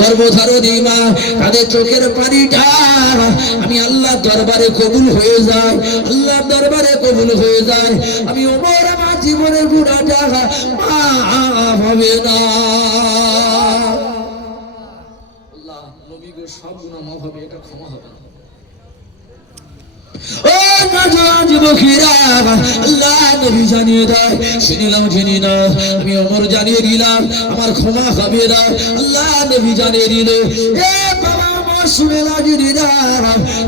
গর্ভধারণী মা তাদের চোখের পানিটা আমি আল্লাহ দরবারে কবুল হয়ে যায়, আল্লাহ দরবারে কবুল হয়ে যায়। আমি ওমর আমার জীবনের গুনাহটা মাফ হবে না। আল্লাহ নবী গো সব গুনাহ মাফ হবে, এটা ক্ষমা হবে না। ও যুবকেরা আল্লাহ নবী জানিয়ে দেয়, শুনিলাম জেনে না আমি ওমর জানিয়ে দিলাম আমার ক্ষমা হবে না। আল্লাহ নবী জানিয়ে দিল, এ বাবা আমার শুনে না জেনে না,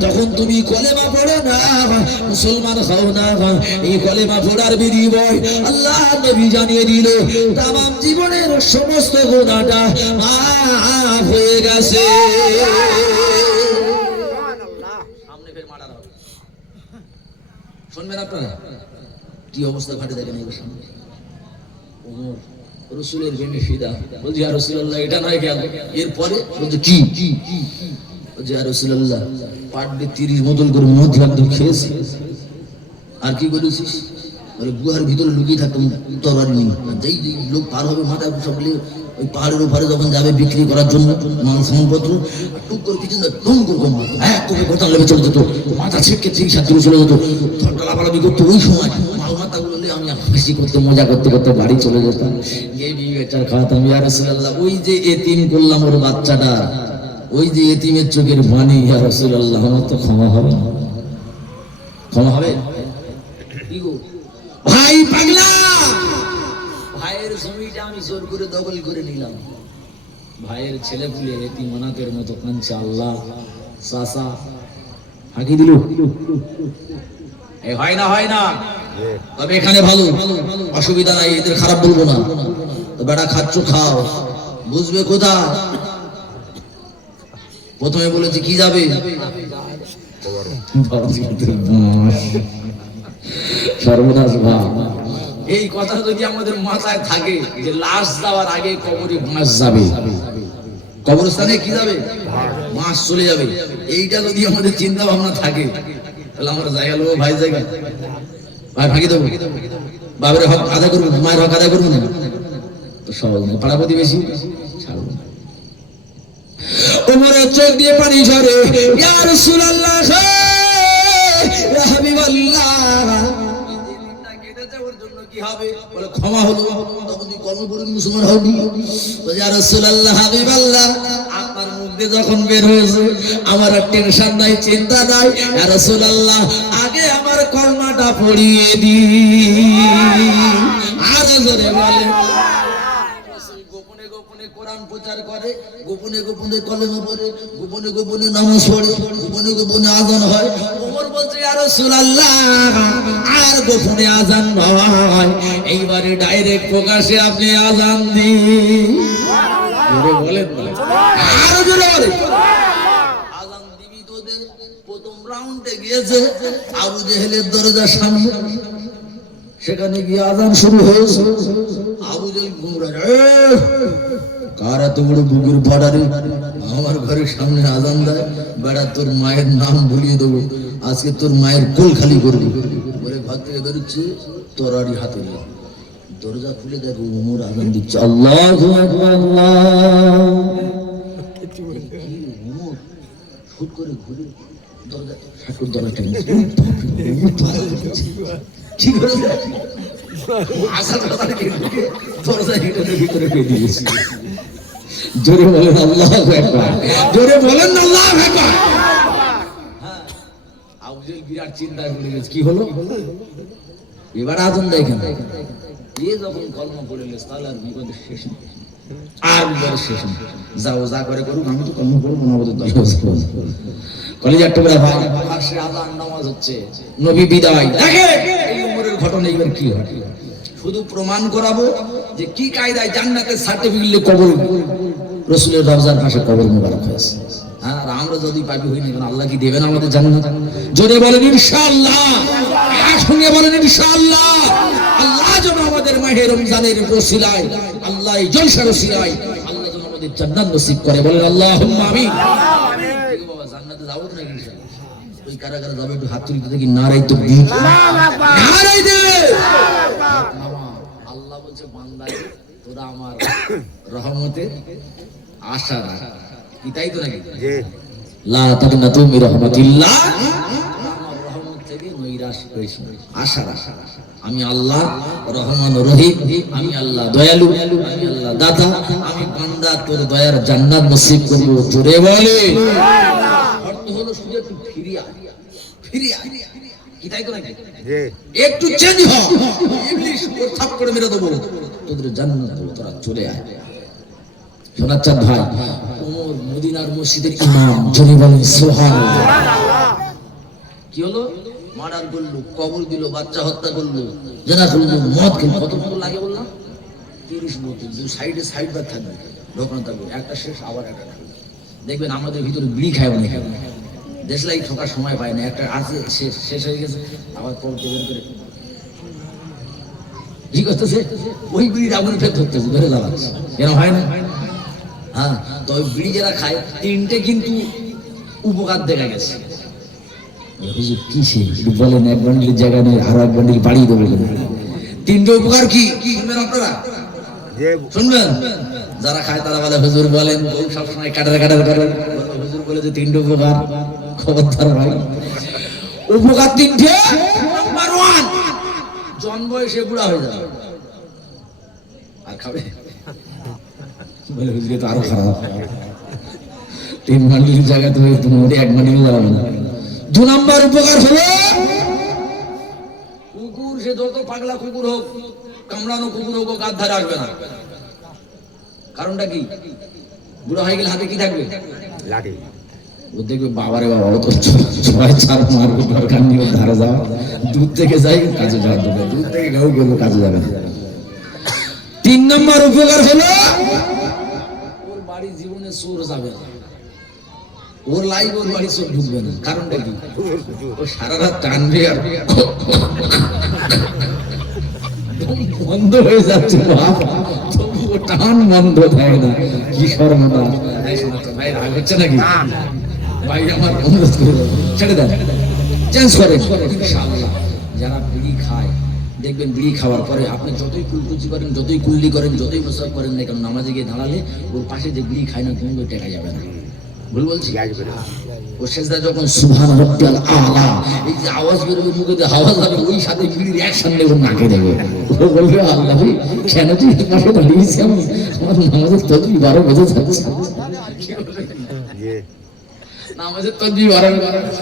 তখন তুমি কলেমা পড়ো না, মুসলমান হও না, এই কলেমা পড়ার বিনিময় আল্লাহ নবী জানিয়ে দিল তামাম জীবনের সমস্ত গুনাহটা মাফ হয়ে গেছে। শুনবেন আপনারা কি অবস্থা ঘটে দেখেন এই সামনে ওমর রাসূলের প্রেমে ফিদা, বলছি ইয়া রাসূলুল্লাহ এটা নয় কেন, এরপরে বলছে কি বলছে ইয়া রাসূলুল্লাহ পার ডে 30 বোতল করে মদ একদম খেয়েছি, আর কি করেছিস, বলে গুহার ভিতরে লুকিয়ে থাকতাম তরবারি নিয়ে, যেই লোক পার হবে মাথা সবলে ওই পাহাড়ের উপরে যখন যাবে বিক্রি করার জন্য মাল সামানপত্র টুক করে কিছু না টুম করে মারতো, হ্যাঁ তোকে কথা লেগে চলে যেত, মাথা ছিটকে ঠিক সাথে চলে যেত, লাফালাফি করতো। ওই সময় মাল মাথাগুলো নিয়ে আমি বেশি করতে মজা করতে করতে বাড়ি চলে যেতাম, গিয়ে বিয়ে বেচার খাওয়াতাম। ইয়া রাসূলুল্লাহ ওই যে এতিম করলাম ওর বাচ্চাটা, ওই যে এতিমের চোখের পানি, ইয়া রাসূলুল্লাহ আমার তো ক্ষমা হবে না, ক্ষমা হবে কি গো ভাই পাগলা, ভাইয়ের জমিটা আমি জোর করে দখল করে নিলাম, ভাইয়ের ছেলে পুলে এতিম অনাথের মতো কাঁদছে, আল্লাহ চাচা ফাঁকি দিল, হয় না হয় না, তবে এখানে ভালো অসুবিধা নাই, এদের খারাপ বলবো না, তো বেটা খাচ্ছ খাও, বুঝবে কোথা, প্রথমে বলেছে কি যাবে সর্বনাশ ভাই, এই কথা যদি আমাদের মাথায় থাকে যে লাশ যাওয়ার আগে কবরে মাছ যাবে, কবরস্থানে কি যাবে মাছ চলে যাবে, এইটা যদি আমাদের চিন্তা ভাবনা থাকে তাহলে আমরা জায়গা লোক ভাই জায়গা ভাই ভাগি দেবো, বাবার হক আদায় করবো না, মায়ের হক আদায় করবো না, তো সহজ না, পাড়া প্রতিবেশী ছাড়বো না। ওমরের চোখ দিয়ে পানি ঝরে, ইয়া রাসূলুল্লাহ ইয়া হাবিবাল্লাহ, কি হবে বলে ক্ষমা হলো, তখন তুই কর্ম করে মুসলমান হবি, বলে ইয়া রাসূলুল্লাহ হাবিবাল্লাহ আপনার মুখ দিয়ে যখন বের হয়েছে আমার আর টেনশন নাই, চিন্তা নাই, ইয়া রাসূলুল্লাহ আগে আমার কলমাটা পড়িয়ে দি, আর জোরে বলে গোপনে গোপনে কোরআন প্রচার করে, গোপনে গোপনে কলেমা পড়ে, গোপনে গোপনে নামাজ পড়ে, গোপনে গোপনে আযান হয়। ওমর বলছে ইয়া রাসূলুল্লাহ আর গোপনে আযান নয়, এইবারে ডাইরেক্ট প্রকাশে আপনি আযান দিন, বলেন আরো জোরে বলেন, আযান দিবি তোদের। প্রথম রাউন্ডে গিয়েছে আবু জেহেলের দরজার সামনে, সেখানে গিয়ে আযান শুরু হয়েছে, আবু জেহেল গুমরাজ, কার এত বড় বুকের ফাটারে আমার ঘরের সামনে আযান দেয়, বেড়া তোর মায়ের নাম ভুলিয়ে দেবো, আজকে তোর মায়ের কোল খালি করবি বলে ঘর থেকে বেরোচ্ছে তরবারি হাতে নিয়ে, দরজা খুলে দেখো ওমর আযান দিচ্ছে, আল্লাহু আকবার, আল্লাহ, ওমর ফুট করে ঘুরে দরজা ঠাকুর দরজাটা ঠিক হয়ে যায়, ভিতরে পেয়ে দিয়েছি, জোরে বলেন আল্লাহু আকবার, জোরে বলেন আল্লাহু আকবার। আবু জেহেল বিরাট চিন্তায় পড়ে গেছে, কি হলো এবার আযান দেয় কেন, এই যখন কলমা পড়ে গেছে তাহলে আর বিপদের শেষ নেই, আর বিপদের শেষ নেই, যাও যা করে করুক আমি তো কলমা পড়বো না, আমাদের কলেজে একটা বড় ভাই পাশে আযান নামাজ হচ্ছে, নবী বিদায়, দেখে এই উমরের ঘটনা এবার কি হয়, শুধু প্রমাণ করাবো যে কি কায়দায় জান্নাতের সার্টিফিকেট কবর রাসূলের রওজার পাশে কবর মোবারক হয়েছে। আর আমরা যদি পাবি হই না আল্লাহ কি দেবেন আমাদের জান্নাত, জোরে বলেন ইনশাআল্লাহ, একসঙ্গে বলেন ইনশাআল্লাহ। আল্লাহ যেন আমাদের মাহে রমজানের ওসিলায়, আল্লাহ এই জলসার ওসিলায় আল্লাহ যেন আমাদের জান্নাত নসিব করে, বলেন আল্লাহুম্মা আমিন। বাবা জান্নাতে যাবো না ইনশাআল্লাহ, ওই কারাগারে যাবে একটু হাত তুলতে দেখি নারাই তাকবীর, নারাই দে, আল্লাহ বলছে বান্দারে তোরা আমার রহমতে আশা রাখা, কি তাই তো নাকি? লা তাকনাতু মির রাহমাতিল্লাহ, আমার রহমত থেকে নৈরাশ হইস না, আশা রাখা। আমি আল্লাহ রহমান রহিম, আমি আল্লাহ দয়ালু, আমি আল্লাহ দাতা, আমি বান্দা তোর দয়ার জান্নাত নসিব করব। জোরে বলে অর্থ হলো শুধু একটু ফিরিয়া ফিরিয়া, কি তাই তো নাকি? একটু চেঞ্জ হ, ইবলিশ ওর থাপ্পড় মেরে দেবো, তোদের জান্নাত দেবো, তোরা চলে আয়। শোনাচ্ছেন ভাই, ওমর মদিনার মসজিদের ইমাম, যিনি বলেন সুবহানাল্লাহ। কি হলো? মার্ডার করলো, কবর দিল, বাচ্চা হত্যা করলো, জেনা করলো, মদ খেলো। কত মতো লাগে বললাম? 30 বোতল। দু সাইডে সাইড বার থাকবে, ঢোকানো থাকবে, একটা শেষ আবার একটা থাকবে। দেখবেন আমাদের ভিতরে বিড়ি খায় অনেক, দেশলাই ঠোকার সময় পায় না, একটা আছে শেষ হয়ে গেছে, আবার পড়তে বের করে কি করতেছে, ওই বিড়ির আগুন ফের ধরতেছে, ধরে জ্বালাচ্ছে, কেন হয় না? হ্যাঁ, তো ওই বিড়ি যারা খায়, 3টে কিন্তু উপকার দেখা গেছে। হুজুর কিসে বলেন? এক বান্ডিলের জায়গায় নয়, আরো এক বান্ডিল বাড়িয়ে দেবো। 3টে উপকার কি শুনবেন আপনারা? শুনবেন? যারা খায় তারা বলে হুজুর বলেন, সবসময় কাটার কাটার করেন, হুজুর বলে যে 3টে উপকার। খবরদার ভাই, উপকার 3টে। নাম্বার 1, জন্ম বয়সে বুড়া হয়ে যাবে আর খাবে বলে হুজুর তো আরো খারাপ, 3 বান্ডিলের জায়গায় তুমি 1 বান্ডিল যাবে না। 2 নাম্বার উপকার হলো কুকুর, সে যত পাগলা কুকুর হোক, কামড়ানো কুকুর হোক, গাছ ধারে আসবে না। কারণটা কি? বুড়া হয়ে গেলে হাতে কি থাকবে? লাঠি। ও দেখবে বাবারে বাবা, ও তো 6-4 মারবে, দরকার নেই, ধারে যাওয়া, দূর থেকে যাই কাজে যাওয়া, দূর থেকে গাও করবো, কাজে যাবে না। 3 নম্বর উপকার হলো ওর বাড়ি জীবনে চোর যাবে না, ওর লাইভ ওর বাড়ি চোর ঢুকবে না। কারণটা কি? ও সারা রাত টানবে আর বন্ধ হয়ে যাচ্ছে, তবুও টান বন্ধ থাকে না। কি সর্বনাশ ভাই, রাগ হচ্ছে নাকি? ভাই আমার অনুরোধ করে ছেড়ে দেন, চেঞ্জ করেন ইনশাআল্লাহ। যারা বিড়ি খায়, দেখবেন বিড়ি খাওয়ার পরে আপনি যতই কুলকুচি করেন, যতই কুল্লি করেন, যতই প্রসাব করেন না কেন, নামাজে গিয়ে দাঁড়ালে ওর পাশে যে বিড়ি খায় না, কোনো টেকা যাবে না। ভুল বলছি? ও সেজদা যখন সুবহান রাব্বিয়াল আলা, এই যে আওয়াজ বেরোবে, মুখে যে আওয়াজ হবে, ওই সাথে বিড়ির অ্যাকশন নেবে, নাকে দেবে। ও বলবে আল্লাহ কেন তুই পাশে দাঁড়িয়েছি, আমি আমার নামাজের তসবিহ 12 বেজে যাচ্ছে, নামাজের তসবিহ 12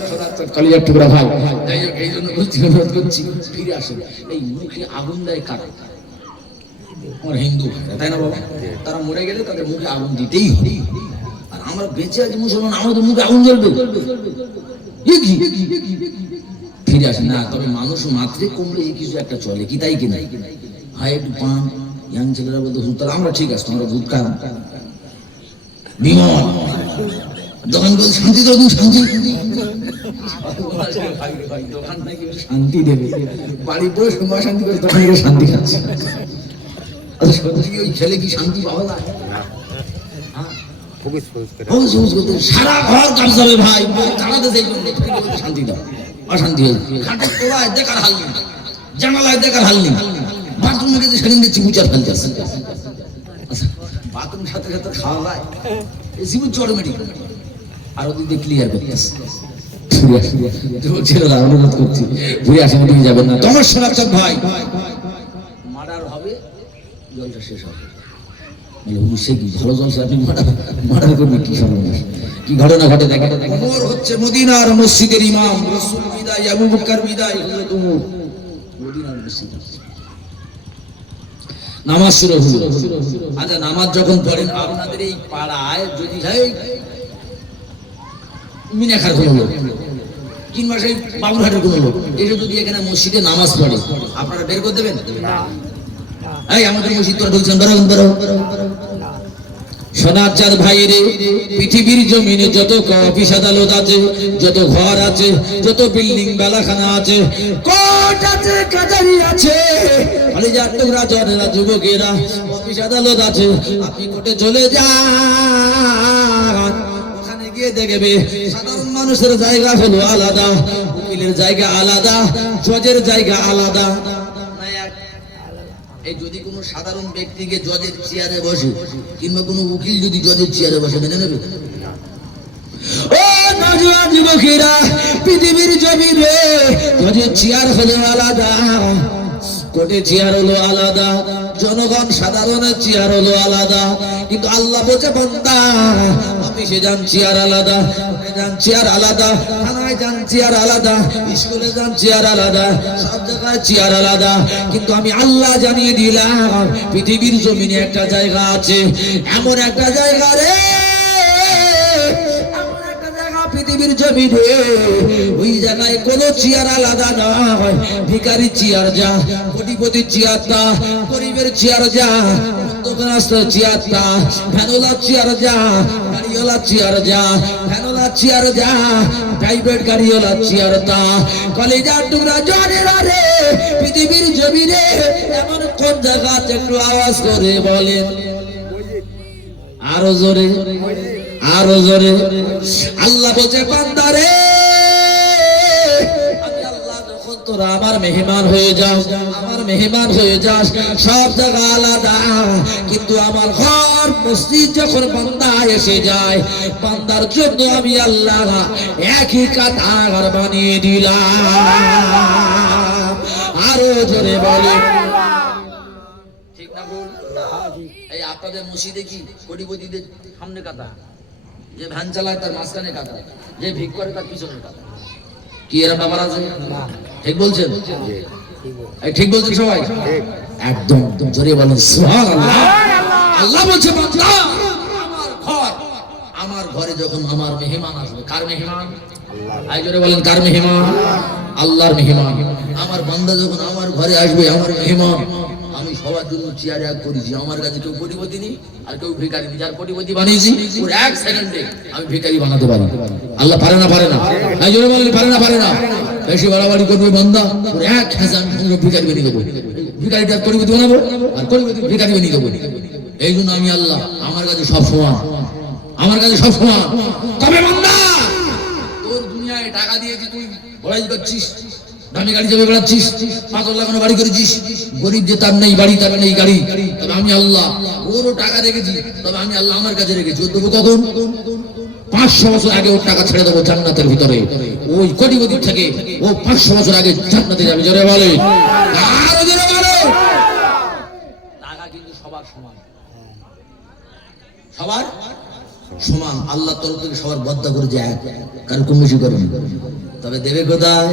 শোনাচ্ছে কলিজার টুকরা ভাই। যাই হোক, এই জন্য বলছি, অনুরোধ করছি ফিরে আসেন। এই মুখে আগুন দেয় কারা? আমার হিন্দু, তাই না বাবা? তারা মরে গেলে তাদের মুখে আগুন দিতেই হবে। আর আমরা বেঁচে আছি মুসলমান, আমাদের মুখে আগুন জ্বলবে? ফিরে আসে না। তবে মানুষ মাত্রে কমলে কিছু একটা চলে, কি তাই কি নাই? হয় একটু পান, ইয়াং ছেলেরা বলতে তাহলে আমরা ঠিক আছে, আমরা দুধ খান, বিমল দোকান করে শান্তি দেবো, শান্তি দোকান থেকে শান্তি দেবে, বাড়ি বসে শান্তি করে দোকানে শান্তি খাচ্ছে। ওই ছেলে কি শান্তি পাওয়া যায়? সারা ঘর কাজ যাবে ভাই, শান্তি দাও, অশান্তি হয়ে দেখার হাল নেই, জানালায় দেখার হাল নেই, বাথরুমে গেছে সেদিন দেখছি মুচার ফেলতেছে, বাথরুম সাথে সাথে খাওয়া যায়, জীবন অটোমেটিক। আর ওদিকে ক্লিয়ার করতেছে। ছেলেরা অনুরোধ করছি, ঘুরে আসেন, দিকে যাবেন না। তোমার শোনাচ্ছেন ভাই, মার্ডার হবে, জলটা শেষ হবে। ভালো জলসা, আপনি মার্ডার করবেন? কি সর্বনাশ, কি ঘটনা ঘটে দেখে। ওমর হচ্ছে মদিনার মসজিদের ইমাম, রাসূল বিদায়, আবু বকর বিদায়, হযরত ওমর মদিনার মসজিদে নামাজ শুরু হলো। আচ্ছা, নামাজ যখন পড়েন আপনাদের এই পাড়ায় যদি হয় মিনাখার কোনো লোক, কিংবা সেই বাবুরহাটের কোনো লোক এসে যদি এখানে মসজিদে নামাজ পড়ে, আপনারা বের করে দেবেন? এই আমাদের মসজিদ তোরা ঢুকছেন, বেরো। সোনার ভাইরে, পৃথিবীর জমিনে যত অফিস আদালত আছে, যত ঘর আছে, যত বিল্ডিং বালাখানা আছে, কোর্ট আছে, কাচারি আছে, কলেজার টুকরা জনেরা, যুবকেরা, অফিস আদালত আছে, আপনি কোর্টে চলে যান, ওখানে গিয়ে দেখবে সাধারণ মানুষের জায়গা হলো আলাদা, উকিলের জায়গা আলাদা, জজের জায়গা আলাদা। এই যদি কোনো সাধারণ ব্যক্তিকে জজের চেয়ারে বসে কিংবা কোনো উকিল যদি জজের চেয়ারে বসে মেনে নেবে? ও নওজোয়ান যুবকেরা, পৃথিবীর জমিনে জজের চেয়ার হলো আলাদা, কোর্টের চেয়ার হলো আলাদা, জনগণ সাধারণের চেয়ার হলো আলাদা, কিন্তু আল্লাহ বলছে বান্দা অফিসে যান চেয়ার আলাদা, যান চেয়ার আলাদা, থানায় যান চেয়ার আলাদা, স্কুলে যান চেয়ার আলাদা, সব জায়গায় চেয়ার আলাদা। কিন্তু আমি আল্লাহ জানিয়ে দিলাম পৃথিবীর জমিনে একটা জায়গা আছে, এমন একটা জায়গা রে, পৃথিবীর জমিনে ওই জায়গায় কোনো চেয়ার আলাদা নয়। ভিখারি চেয়ার যা, কোটিপতির চেয়ার তা, গরিবের চেয়ার যা, মধ্যমগ্রস্তের চেয়ার তা, ভ্যানোলা চেয়ার যা, গাড়িওয়ালা চেয়ার যা, ভ্যানোলা চেয়ার যা, প্রাইভেট গাড়িওয়ালা চেয়ার তা। কলিজার টুকরা জনেরা রে, পৃথিবীর জমিনে এমন কোন জায়গা আছে একটু আওয়াজ করে বলেন, আরো জোরে, আরো জোরে। আল্লাহ বলছে বান্দারে আমি আল্লাহ যখন তোরা আমার মেহমান হয়ে যাস, আমার মেহমান হয়ে যাস, সব জায়গা আলাদা, কিন্তু আমার ঘর মসজিদ যখন বান্দা এসে যায়, বান্দার জন্য আমি আল্লাহ একই কাতার বানিয়ে দিলাম। আরো জোরে বলে, ঠিক না বল? এই আপনাদের মসজিদে কি কোটিপতিদের সামনে কাতা, যে ভ্যান চালায় তার মাঝখানে কাতা, যে ভিক করে তার পিছনে কাতা, কি এরা ব্যাপার আছে? ঠিক বলছেন? ঠিক বলছেন সবাই? একদম জোরে বলেন সুবহানাল্লাহ। আল্লাহ বলছে বান্দা আমার ঘর, আমার ঘরে যখন আমার মেহমান আসবে, কার মেহমান? আল্লাহ। জোরে বলেন কার মেহমান? আল্লাহর মেহমান। আমার বান্দা যখন আমার ঘরে আসবে, আমার মেহমান, আমি সবার জন্য চেয়ার এক করেছি। আমার কাছে কেউ কোটিপতি নেই আর কেউ ভিখারি নেই, যার কোটিপতি বানিয়েছি ওর এক সেকেন্ডে আমি ভিখারি বানাতে পারি। আল্লাহ পারে না? পারে না? জোরে বলেন পারে না? পারে না? বেশি বাড়াবাড়ি করবে বান্দা, ওর এক হাসে আমি সঙ্গে ভিখারি বানিয়ে দেবো, ভিখারিটার কোটিপতি বানাবো আর কোটিপতি ভিখারি বানিয়ে দেবো। এই জন্য আমি আল্লাহ, আমার কাছে সব সমান, আমার কাছে সব সমান। তবে বান্দা তোর দুনিয়ায় টাকা দিয়েছি, তুই বড়াই করছিস, দামি গাড়ি যাবে বেড়াচ্ছিস, 5 লাখ বাড়ি করেছিস, গরিব যে তার নেই বাড়ি, তার নেই গাড়ি, তবে আমি আল্লাহ ওরও টাকা রেখেছি, তবে আমি আল্লাহ আমার কাছে রেখেছি। ওর দেবো কখন? 500 বছর আগে ওর টাকা ছেড়ে দেবো জান্নাতের ভিতরে। ওই কোটিপতি থেকে ও 500 বছর আগে জান্নাতে যাবে। জোরে বলে, আরো জোরে বলে। টাকা কিন্তু সবার সমান, সবার সমান। আল্লাহ তরফ থেকে সবার বদ্ধ করে যায়, কারণ কম বেশি করেন। তবে দেবে কোথায়?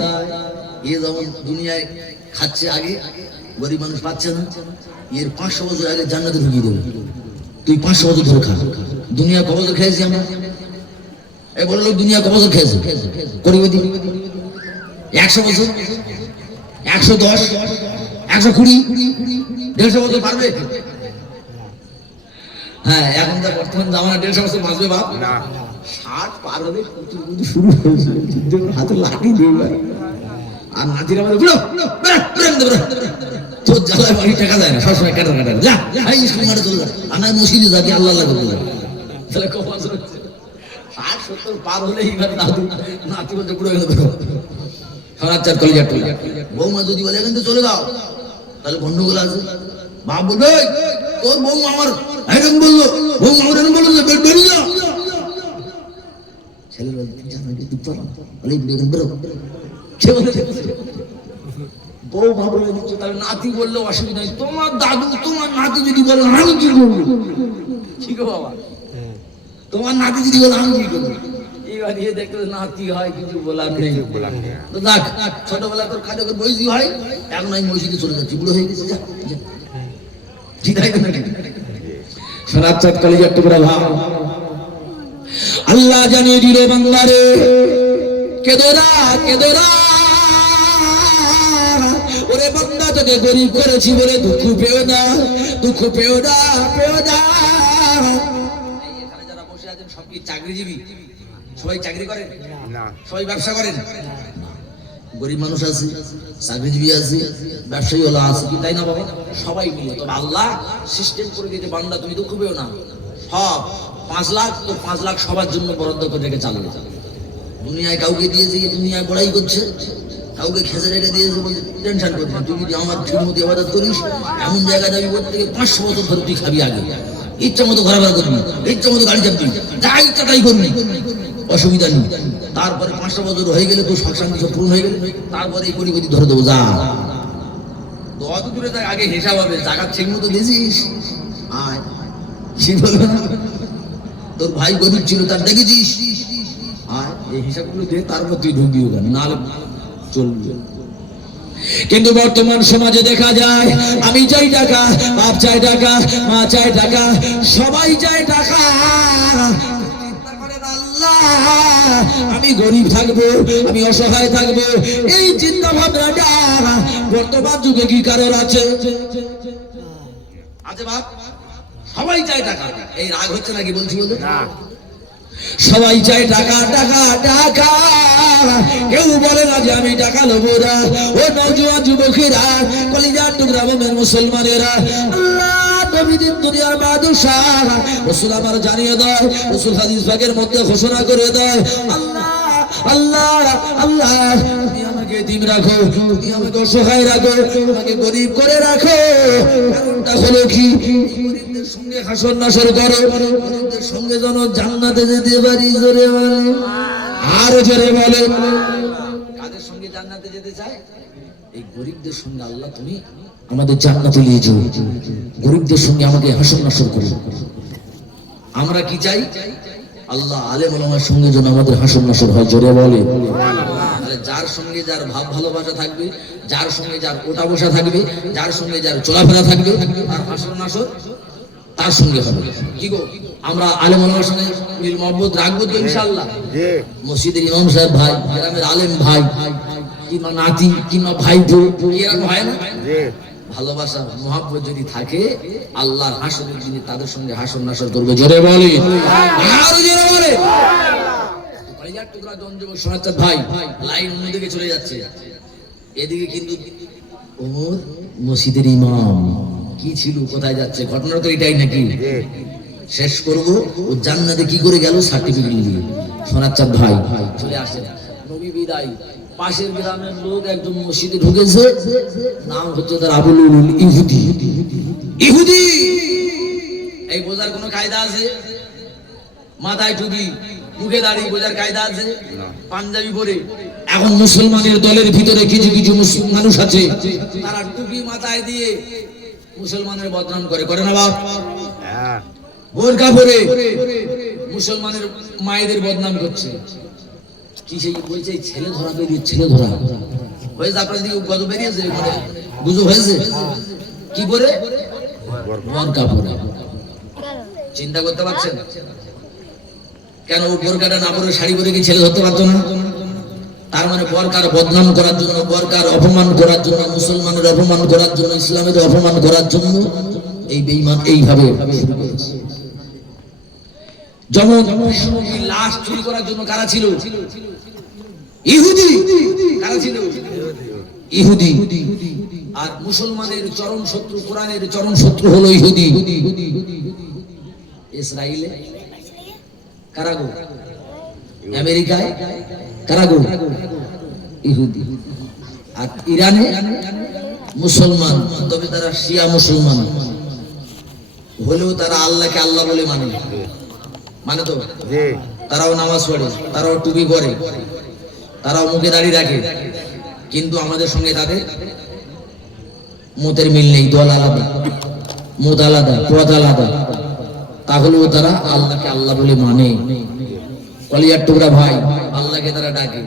এ যেমন দুনিয়ায় খাচ্ছে আগে, গরিব মানুষ পাচ্ছে না, এর 500 বছর আগে জান্নাতে ঢুকিয়ে দেবে। তুই 500 বছর ধরে খা। দুনিয়া ক বছর খেয়েছি আমরা? এই বললো দুনিয়া ক বছর খেয়েছে? কোটিপতি 100 বছর, 110, 120, 150 বছর পারবে? হ্যাঁ, এখন যা বর্তমান জামানা 150 বছর বাঁচবে বাপ না। 60 পার হলে শুরু হয়েছে, হাতে লাঠি দিয়ে আর নাতিরা বলে তোর জ্বালায় বাড়ি টাকা যায় না, সবসময় কাটার কাটার যা স্কুল মাঠে চলে যায়, আর নাই মসজিদে যাকে আল্লাহ আল্লাহ করতে যায়। তাহলে কত বছর হচ্ছে? 60-70 পার হলে এবার নাতি বলতে পুরো গেল সরাচার কলিজার টুলা। বৌমা যদি বলে এখান থেকে চলে যাও, তাহলে গন্ডগোল আছে। বাপ বলবে তোর বৌমা আমার এরকম বললো, বৌমা আমার এরকম বললো, বেরিয়ে যাও। ছেলে বলে বেরো, বৌমা বলে দিচ্ছে, তাহলে নাতি বললেও অসুবিধা নেই। তোমার দাদু তোমার নাতি যদি বলে আমি কি করবো? ঠিক বাবা, তোমার নাতি যদি বলে আমি কি করবো? এবার গিয়ে দেখতে নাতি হয়, কিছু বলার নেই। তো দেখ, ছোটবেলা তোর খাতে বয়সী হয়, এখন আমি মসজিদে চলে যাচ্ছি, বুড়ো হয়ে গেছে। ঠিক আছে না? সরাচার কলিজার টুকরা ভাব। আল্লাহ জানিয়ে দিল বাংলারে, কেদরা কেদরা ওরে বান্দা তোকে গরিব করেছি বলে দুঃখ পেও না, দুঃখ পেও না, পেও না। এখানে যারা বসে আছেন সব কি চাকরিজীবী? সবাই চাকরি করেন না, সবাই ব্যবসা করেন। গরিব মানুষ আছে, চাকরিজীবী আছে, ব্যবসায়ী ওলা আছে, কি তাই না বাবা? সবাই মিলে। তবে আল্লাহ সিস্টেম করে দিতে, বান্দা তুমি দুঃখ পেও না, সব 5 লাখ তো 5 লাখ সবার জন্য বরাদ্দ করে রেখে চালাবে। দুনিয়ায় কাউকে দিয়েছে, দুনিয়ায় বড়াই করছে, কাউকে খেসে রেখে দিয়েছে, বলছে টেনশন করবি না, তুই যদি আমার ঠিক মতো ইবাদত করিস এমন জায়গায় যাবি প্রত্যেকে 500 বছর ধরে তুই খাবি, আগে ইচ্ছা মতো ঘোরাফেরা করবি, ইচ্ছা মতো গাড়ি চাপবি, যা ইচ্ছা তাই করবি, অসুবিধা নেই। তারপরে 500 বছর হয়ে গেলে তোর শখ শান্তি সব পূরণ হয়ে গেলে তারপরে এই কোটিপতি ধরে দেবো, যা। তো অত দূরে তাই আগে হিসাব হবে, জায়গা ঠিক মতো দিয়েছিস, আয় কি বলবে না, তোর ভাই গরিব ছিল তার দেখেছিস, আয় এই হিসাবগুলো দিয়ে তারপর তুই ঢুকবি ওখানে, নাহলে চলবে। কিন্তু বর্তমান সমাজে দেখা যায় আমি চাই টাকা, বাপ চাই টাকা, মা চাই টাকা, সবাই চায় টাকা। চিন্তা করেন আল্লাহ আমি গরিব থাকবো, আমি অসহায় থাকবো, এই চিন্তা ভাবনাটা বর্তমান যুগে কি কারোর আছে? আচ্ছা বাপ, সবাই চায় টাকা, এই রাগ হচ্ছে নাকি বলছি বলে? সবাই চায় টাকা টাকা টাকা, কেউ বলে না যে আমি টাকা নেবো না। ও নওজোয়ান যুবকেরা, কলিজার টুকরা মোমেন মুসলমানেরা, আল্লাহ নবীদের দুনিয়ার বাদশাহ রাসূল আমার জানিয়ে দেয়, রাসূল হাদিস পাকের মধ্যে ঘোষণা করে দেয়, আল্লাহ আল্লাহ আল্লাহ তুমি আমাকে এতিম রাখো, তুমি আমাকে অসহায় রাখো, আমাকে গরিব করে রাখো। কারণটা হলো কি? গরিবদের সঙ্গে হাসর নাসর করো, গরিবদের সঙ্গে যেন জান্নাতে যেতে পারি। জোরে বলে, আর জোরে বলে। কাদের সঙ্গে জান্নাতে যেতে চায়? এই গরিবদের সঙ্গে আল্লাহ তুমি আমাদের জান্নাতে নিয়ে যাও, গরিবদের সঙ্গে আমাকে হাসর নাসর করো। আমরা কি চাই? আল্লাহ আলেম ওলামার সঙ্গে যেন আমাদের হাসর নাসর হয়। জোরে বলে। তাহলে যার সঙ্গে যার ভাব ভালোবাসা থাকবে, যার সঙ্গে যার ওঠা বসা থাকবে, যার সঙ্গে যার চলাফেরা থাকবে, আর হাসর নাসর তার সঙ্গে হবে। কি গো, আমরা আলেম ওলামার সঙ্গে মিল মহব্বত রাখবো তো ইনশাআল্লাহ? মসজিদের ইমাম সাহেব ভাই, গ্রামের আলেম ভাই, কিংবা নাতি কিংবা ভাইপো, এরকম হয় না? ভালোবাসা মহব্বত যদি থাকে, আল্লাহর হাসরের দিনে তাদের সঙ্গে হাসর নাসর করবে। জোরে বলে, আর জোরে বলে। কলিজার টুকরা জনযুবক সোনাচাঁদ ভাই লাইন অন্যদিকে চলে যাচ্ছে, এদিকে কিন্তু ওমর মসজিদের ইমাম কি ছিল, কোথায় যাচ্ছে? ঘটনা তো এটাই নাকি? শেষ করবো, ও জান্নাতে কি করে গেল সার্টিফিকেট দিয়ে। সোনাচাঁদ ভাই চলে আসে নবী বিদায়, পাশের গ্রামের লোক একজন মসজিদে ঢুকেছে, নাম হচ্ছে তার আবুল উলুল ইহুদি। ইহুদি এই বোঝার কোনো কায়দা আছে? মাথায় টুপি, মুখে দাড়ি, বোঝার কায়দা আছে? পাঞ্জাবি পরে এখন মুসলমানের দলের ভিতরে কিছু কিছু মুসলিম মানুষ আছে, তারা টুপি মাথায় দিয়ে মুসলমানের বদনাম করে, করে না বাপ? বোরকা পরে মুসলমানের মায়েদের বদনাম করছে। কি সেই বলছে ছেলে ধরা বেরিয়ে, ছেলে ধরা হয়েছে আপনার দিকে গত বেরিয়েছে, মানে বুঝো হয়েছে কি করে? বোরকা পরে। চিন্তা করতে পারছেন কেন ও বোরকাটা না পরে শাড়ি পরে কি ছেলে ধরতে পারতো না? তার মানে বোরকার বদনাম করার জন্য, বোরকার অপমান করার জন্য, মুসলমানের অপমান করার জন্য, ইসলামের অপমান করার জন্য এই বেঈমান এইভাবে শুরু করেছে। যেমন লাশ চুরি করার জন্য কারা ছিল? ইহুদি। কারা ছিল? ইহুদি। আর মুসলমানের চরম শত্রু, কোরআনের চরম শত্রু হলো ইহুদি। ইসরায়েলে কারা গো? আমেরিকায় কারা গো? ইহুদি। আর ইরানে মুসলমান, তবে তারা শিয়া মুসলমান হলেও তারা আল্লাহকে আল্লাহ বলে মানে, মানে তো তারাও নামাজ পড়ে, তারাও টুপি পরে, তারাও মুখে দাড়ি রাখে, কিন্তু আমাদের সঙ্গে তাদের মতের মিল নেই। দল আলাদা, মত আলাদা, পথ আলাদা, তাহলেও তারা আল্লাহকে আল্লাহ বলে মানে। কলিজার টুকরা ভাই, আল্লাহকে তারা ডাকে।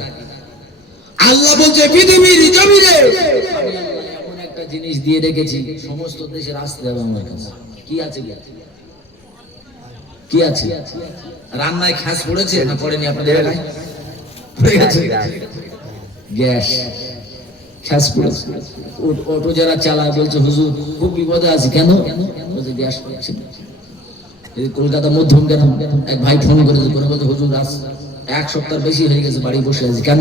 আল্লাহ বলছে পৃথিবীর জমিনে আমি আল্লাহ এমন একটা জিনিস দিয়ে রেখেছি, সমস্ত দেশের আসতে হবে আমার কাছে। কি আছে? কি আছে? রান্নায় খ্যাস পড়েছে না পড়েনি? আপনাদের এলাকায় পড়ে গেছে গ্যাস, খ্যাস পড়েছে। অটো যারা চালায় বলছে হুজুর খুব বিপদে আছি। কেন? বলছে গ্যাস পড়েছে। কলকাতা মধ্যম কেন এক ভাই ফোন করেছে, করে বলতে হুজুর এক সপ্তাহ বেশি হয়ে গেছে বাড়ি বসে আছি। কেন?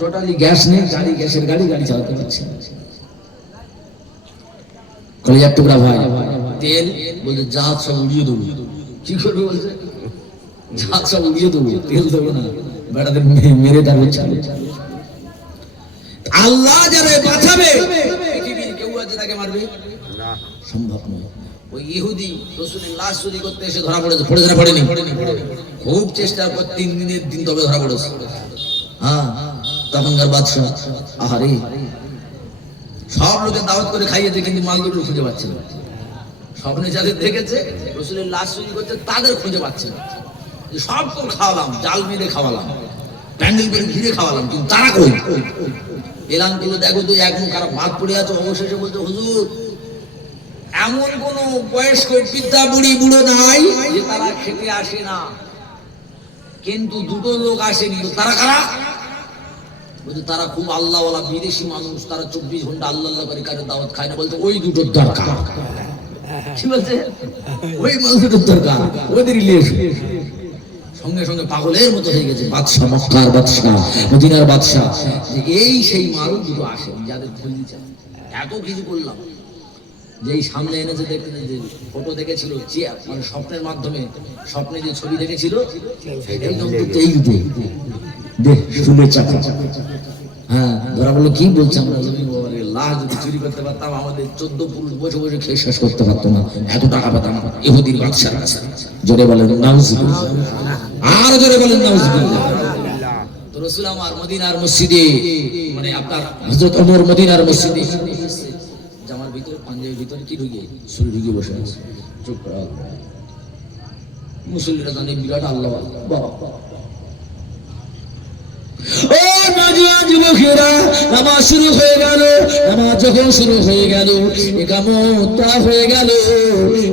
টোটালি গ্যাস নেই, গাড়ি গ্যাসের গাড়ি চালাতে পারছি। কলিজার টুকরা ভাই, তেল বলছে জাহাজ সব উড়িয়ে দেবো। কি করবে বলছে? জাহাজ সব উড়িয়ে দেবো, তেল দেবো না, বেড়াদের মেরে দেবো। আল্লাহ যারে বাঁচাবে পৃথিবীর কেউ আছে তাকে মারবে না সম্ভব নয়। ওই ইহুদি রাসূলের লাশ চুরি করতে এসে ধরা পড়েছে, পড়েছে না পড়েনি? খুব চেষ্টার পর 3 দিনের দিন তবে ধরা পড়েছে। হ্যাঁ, তখনকার বাদশা আহারে সব লোকের দাওয়াত করে খাইয়েছে, কিন্তু মাল দুটো খুঁজে পাচ্ছে না। স্বপ্নে যাদের দেখেছে রাসূলের লাশ চুরি করতে তাদের খুঁজে পাচ্ছে না। যে সব তো খাওয়ালাম, জাল মেরে খাওয়ালাম, প্যান্ডেল করে ঘিরে খাওয়ালাম, কিন্তু তারা কই? এলাম গুলো দেখো তো এক মুখ খারাপ ভাত পড়ে আছে। অবশেষে বলছে, হুজুর এমন কোন বয়স্ক বৃদ্ধা বুড়ি বুড়ো নাই যে তারা খেতে আসে না, কিন্তু দুটো লোক আসেনি। তারা কারা? বলছে তারা খুব আল্লাহওয়ালা বিদেশি মানুষ, তারা 24 ঘন্টা আল্লাহ আল্লাহ করে কারো দাওয়াত খায় না। বলতে ওই দুটোর দরকার। কি বলছে? ওই মানুষের দরকার, ওদের রিলেশন। সঙ্গে সঙ্গে পাগলের মতো হয়ে গেছে বাদশা, মক্কার বাদশা, মদিনার বাদশা, যে এই সেই মাল দুটো আসে যাদের ধরি চায়। এত কিছু করলাম, যেই সামনে এনেছে দেখতে, যে ফটো দেখেছিল, মানে স্বপ্নের মাধ্যমে, স্বপ্নে যে ছবি দেখেছিল, হ্যাঁ, ধরা বললো কি বলছে, আমরা লাশ যদি চুরি করতে পারতাম আমাদের 14 পুরুষ বসে বসে খেয়ে শেষ করতে পারতো না, এত টাকা পেতাম ইহুদির বাদশার কাছে। জোরে বলেন নাউজুবিল্লাহ, আর জোরে বলেন নাউজুবিল্লাহ। তো রাসূল আমার মদিনার মসজিদে, মানে আপনার হযরত ওমর মদিনার মসজিদে জামার ভিতরে, পাঞ্জাবির ভিতরে কি ঢুকিয়ে ছুরি ঢুকিয়ে বসে আছে। চুপ করা, মুসল্লিরা জানে বিরাট আল্লাহ। বাবা ও নওজোয়ান যুবকেরা, নামাজ শুরু হয়ে গেল। নামাজ যখন শুরু হয়ে গেল, ইকামত হয়ে গেল।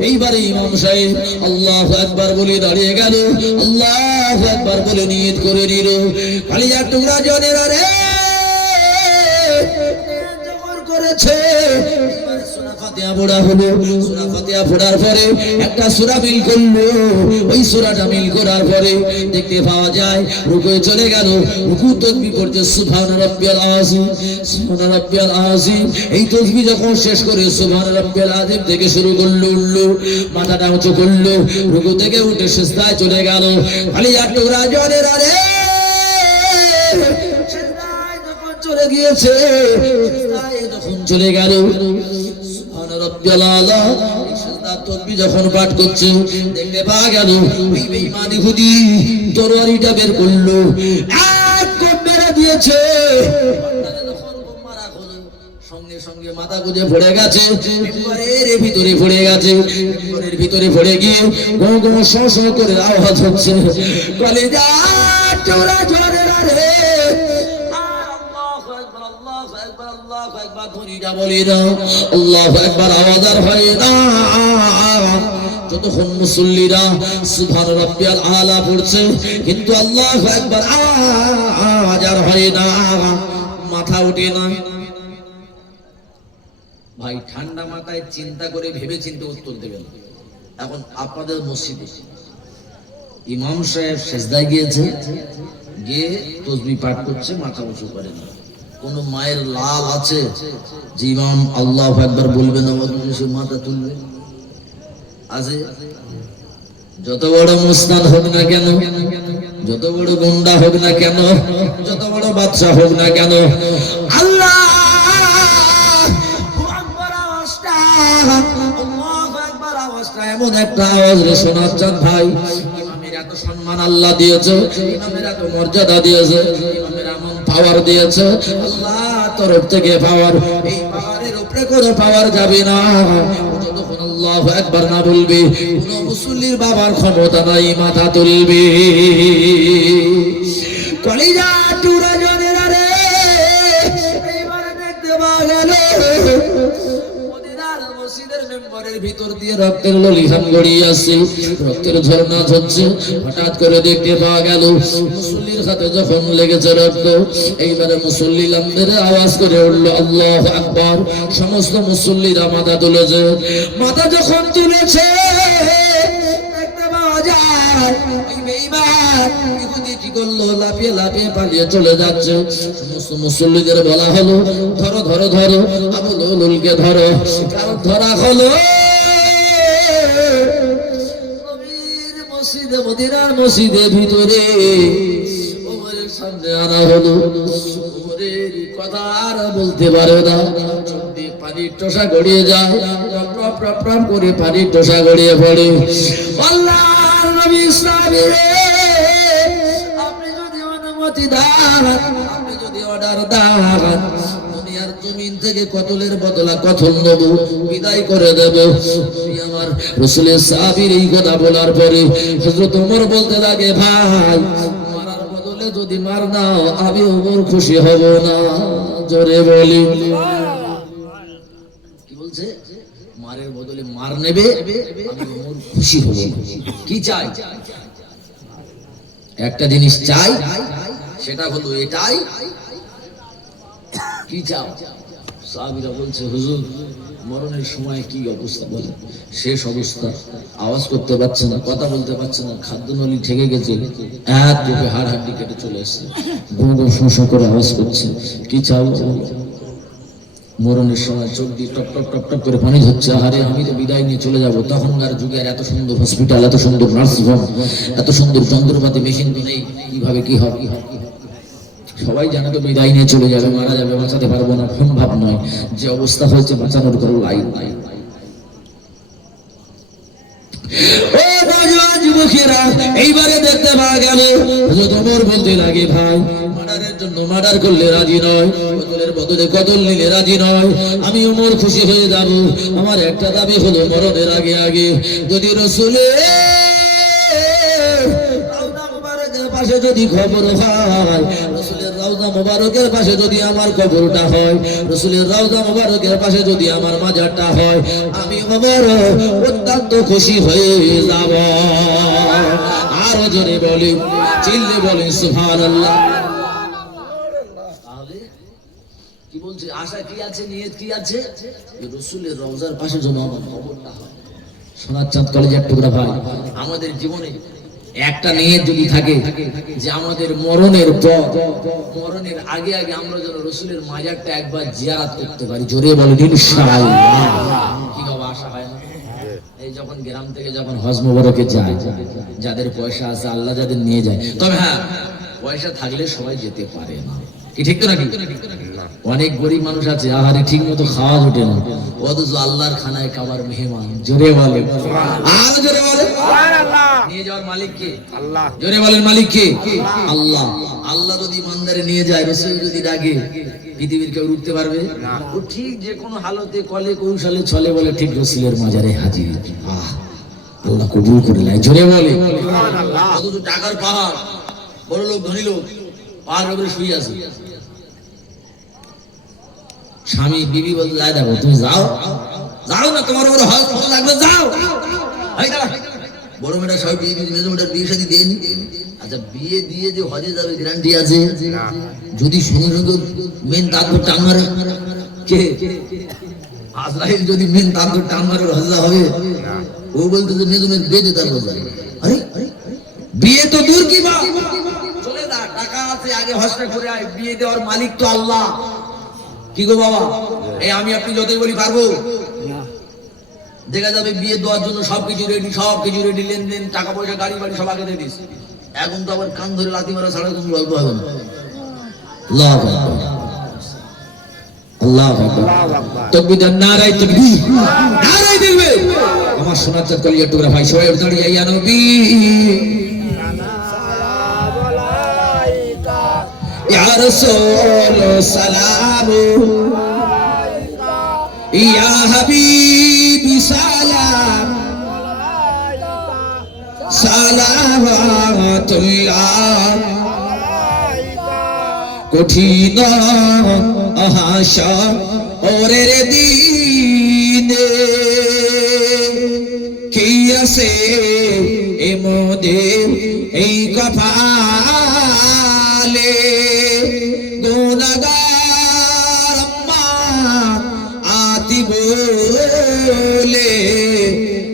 এইবারে ইমাম সাহেব আল্লাহু আকবার বলে দাঁড়িয়ে গেল। আল্লাহু আকবার বলে নিয়ত করে নিল। কালিয়ার টুকরা জনেরা রে করেছে, সূরা ফাতিহা পড়া হলো। সূরা ফাতিহা পড়ার পরে একটা সূরা মিল করলো। ওই সূরাটা মিল করার পরে দেখতে পাওয়া যায় রুকুয়ে চলে গেল। রুকু তাসবিহ করতে সুবহান রাব্বিয়াল আযীম, সুবহান রাব্বিয়াল আযীম। এই তাসবিহ যখন শেষ করে সুবহান রাব্বিয়াল আযীম থেকে শুরু করলো, উঠলো, মাথাটা উঁচু করলো, রুকু থেকে উঠে সিজদায় চলে গেল। খালি আর টুকরা জনেরা রে চলে গিয়েছে, যখন চলে গেল সুবহান রাব্বিয়াল আলা, সিজদার তাসবিহ যখন পাঠ করছে, দেখতে পাওয়া গেল ওই বেঈমান ইহুদি তরবারিটা বের করলো, এক কোপ মেরে দিয়েছে। যখন কোপ মারা হলো, সঙ্গে সঙ্গে মাথা গুঁজে পড়ে গেছে, মিম্বরের ভিতরে পড়ে গেছে। মিম্বরের ভিতরে পড়ে গিয়ে গো গো শো শো করে আওয়াজ হচ্ছে। কলিজা চোরা জনেরা রে, যতক্ষণ মুসল্লিরা সুবহান রাব্বিয়াল আলা পড়ছে, কিন্তু আল্লাহু আকবার আওয়াজ আর হয় না, মাথা উঠে না। ভাই ঠান্ডা মাথায় চিন্তা করে ভেবে চিন্তে উত্তর দেবেন। এখন আপনাদের মসজিদে ইমাম সাহেব সিজদায় গিয়েছে, গিয়ে তাসবিহ পাঠ করছে, মাথা উঁচু করে না। কোন মায়ের লাল আছে যে ইমাম আল্লাহু আকবার বলবে না সে মাথা তুলবে? আছে? যত বড় মুসনাদ হোক না কেন, যত বড় গুন্ডা হোক না কেন, যত বড় বাদশা হোক না কেন, আল্লাহু আকবার আওয়াজটা, আল্লাহু আকবার আওয়াজটা এমন একটা আওয়াজ রে শোনার চান ভাই। ইমামের এত সম্মান আল্লাহ দিয়েছে, ইমামের এত মর্যাদা দিয়েছে, ইমামের এমন পাওয়ার দিয়েছে আল্লাহ তরফ থেকে পাওয়ার। এই পাওয়ারের উপরে কোনো পাওয়ার যাবে না যতক্ষণ আল্লাহু আকবার না বলবে। কোন মুসল্লির বাবার ক্ষমতা নাই মাথা তুলবে। কলিজা টুরা জনেরা রে, এইবারে দেখতে পাওয়া গেল মদিনার মসজিদের মেম্বরের ভিতর দিয়ে রক্তের ললিহান গড়িয়ে আসছে, রক্তের ঝর্ণা ঝরছে। হঠাৎ করে দেখতে পাওয়া গেল মুসল্লির হাতে যখন লেগেছে রক্ত, এইবারে মুসল্লিদের আওয়াজ করে উঠলো আল্লাহু আকবার। সমস্ত মুসল্লিরা মাথা তুলেছে। মাথা যখন তুলেছে দেখতে পাওয়া যায় ওই বেঈমান ইহুদি কি করলো, লাফিয়ে লাফিয়ে পালিয়ে চলে যাচ্ছে। সমস্ত মুসল্লিদের বলা হলো ধরো ধরো ধরো, আবু লুলকে ধরো। কারণ ধরা হলো নবীর মসজিদে, মদিনার মসজিদের ভিতরে ওমরের সামনে আনা হলো। ওমরের কথা আর বলতে পারে না, চোখ দিয়ে পানির টোসা গড়িয়ে যায়, টপ টপ টপ টপ করে পানির টোসা গড়িয়ে পড়ে। আল্লাহর নবী সাহাবী রে, আপনি যদি অনুমতি দেন, আপনি যদি অর্ডার দেন, দুনিয়ার জমিন থেকে কতলের বদলা কতল নেব, বিদায় করে দেব। আমার রাসূলের সাহাবীর এই কথা বলার পরে হযরত ওমর বলতে লাগে, ভাই মারার বদলে যদি মার নাও আমি ওমর খুশি হব না। জোরে বলি, কি বলছে? মারের বদলে মার নেবে, আমি ওমর খুশি হব না। কি চাই? একটা জিনিস চাই, সেটা হলো এটাই। কি চাও? সাহাবীরা বলছে, হুজুর মরণের সময় কি অবস্থা বলে? শেষ অবস্থা, আওয়াজ করতে পারছে না, কথা বলতে পারছে না, খাদ্যনলী ঠেকে গেছে, এক চোখে হাড় হাড্ডি কেটে চলে এসছে, গুম গুম শোঁ করে আওয়াজ করছে। কি চাও? মরণের সময় চোখ দিয়ে টপ টপ টপ টপ করে পানি ঝরছে। আরে আমি তো বিদায় নিয়ে চলে যাব। তখনকার যুগের এত সুন্দর হসপিটাল, এত সুন্দর নার্সিং হোম, এত সুন্দর যন্ত্রপাতি, মেশিন তো নেই। কিভাবে কি হবে? সবাই জানে তো বিদায় নিয়ে চলে যাবে, মারা যাবে, বাঁচাতে পারবো না, সম্ভব নয়। যে অবস্থা হয়েছে বাঁচানোর কোনো লাইন নাই। ও নওজোয়ান যুবকেরা, এইবারে দেখতে পাওয়া গেল হযরত ওমর বলতে লাগে, ভাই মার্ডারের জন্য মার্ডার করলে রাজি নয়, কতলের বদলে কতল নিলে রাজি নয়, আমি ওমর খুশি হয়ে যাব। আমার একটা দাবি হলো, মরণের আগে আগে যদি রাসূলের পাশে যদি খবর হয়, রাসূলের রওজা মুবারকের পাশে যদি আমার কবরটা হয়, রাসূলের রওজা মুবারকের পাশে যদি আমার মাজারটা হয়, আমি ওমর অত্যন্ত খুশি হয়ে যাব। আরো জোরে বলি, চিল্লে বলি সুবহানাল্লাহ। তাহলে কি বলছে? আশা কি আছে, নিয়ত কি আছে? রাসূলের রওজার পাশে যেন আমার কবরটা হয়। সোনার চাঁদ কলেজের টুকরা ভাই, আমাদের জীবনে একটা নিয়ত যদি থাকে যে আমাদের মরণের পর, মরণের আগে আগে আমরা যেন রাসূলের মাজারটা একবার জিয়ারত করতে পারি। জোরে বলেন ইনশাআল্লাহ। কি বাবা, আশা হয় না? এই যখন গ্রাম থেকে যখন হজ মুবারকে যায়, যাদের পয়সা আছে আল্লাহ যাদের নিয়ে যায়, তবে হ্যাঁ পয়সা থাকলে সবাই যেতে পারে না। কি ঠিক তো নাকি? অনেক গরিব মানুষ আছে, আহারে ঠিক মতো খাওয়া জোটে না, অথচ আল্লাহর খানায় খাবার মেহমান। জোরে বলে, আর জোরে বলে সুবহানাল্লাহ। নিয়ে যাওয়ার মালিক কে? আল্লাহ। জোরে বলেন, মালিক কে? আল্লাহ। আল্লাহ যদি ইমানদারে নিয়ে যায়, রাসূল যদি ডাকে, পৃথিবীর কেউ রুখতে পারবে না। ও ঠিক যে কোনো হালতে, কলে কৌশলে চলে বলে ঠিক রাসূলের মাজারে হাজির। আল্লাহ কবুল করে নেয়। জোরে বলে সুবহানাল্লাহ। অথচ টাকার পাহাড়, বড় লোক ধনী লোক পাহাড়ের উপরে শুয়ে আছে, স্বামী বিবি বলতে যায়, দেখো তুমি যাও, যাও না, তোমার উপর হজ লাগবে, যাও। বড় মেয়েটা সবাই বিয়ে দিয়েছে, মেজো মেয়েটার বিয়ে শাদী দেয়নি। আচ্ছা, বিয়ে দিয়ে যে হজে যাবে গ্যারান্টি আছে? যদি সঙ্গে সঙ্গে মেন তার টান মারে, কে? আজরাইল যদি মেন তার টান মারে, হজা হবে? ও বলতে যে মেজো মেয়ে বেঁধে তার হজা। আরে বিয়ে তো দূর কি বা, চলে যা, টাকা আছে, আগে হজটা করে আয়। বিয়ে দেওয়ার মালিক তো আল্লাহ। কি গো বাবা, এই আমি আপনি যতই বলি পারবো? দেখা যাবে বিয়ে দেওয়ার জন্য সবকিছু রেডি, সবকিছু রেডি, লেনদেন, টাকা পয়সা, গাড়ি বাড়ি সব আগে রেডি। এখন তো আবার কান ধরে লাথি মারা ছাড়া কোনো গল্প হবে না। আল্লাহু আকবার, আল্লাহু আকবার, তাকবীর, নারায়ে তাকবীর, নারায়ে তাকবীর। আমার সোনার চাঁদ কলিজার টুকরা ভাই, সবাই দাঁড়িয়ে ইয়া নবী ইয়া রাসূল সালাম, ইয়া হাবিবি সালাম, সালাওয়াতুল্লাহ। কঠিন হাসরের দিনে কি আছে এ মোদের এই কপালে, গুনাহগার আম্মা আতি বলে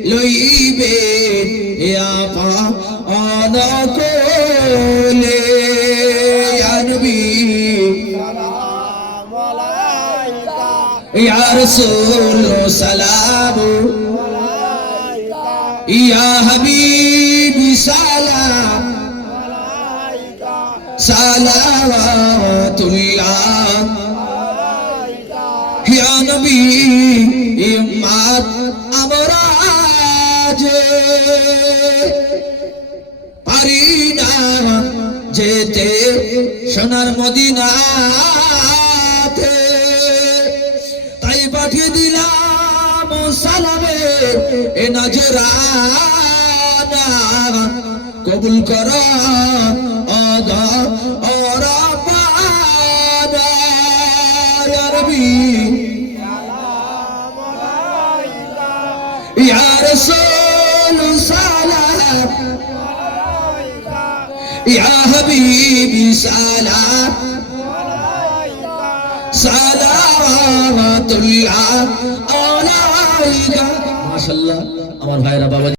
লইবে আপা অনকলে। ইয়া নবী সালাম আলাইকা, ইয়া রাসূল সালাম আলাইকা, ইয়া হাবিবি সালাম আলাইকা, সালাওয়াতুল্লাহ ইয়া নবী ইম্মাত আমরা যে পারি না যেতে সোনার মদিনাতে, তাই পাঠিয়ে দিলাম সালামে এ নজরানা, কবুল কর আদা আর পানা ইয়া নবী ইয়া রাসূল সালাম ইয়া হাবিবি সালাম সালাওয়াতুল্লাহ আলাইকা। মাশাআল্লাহ আমার ভাইরা বাবা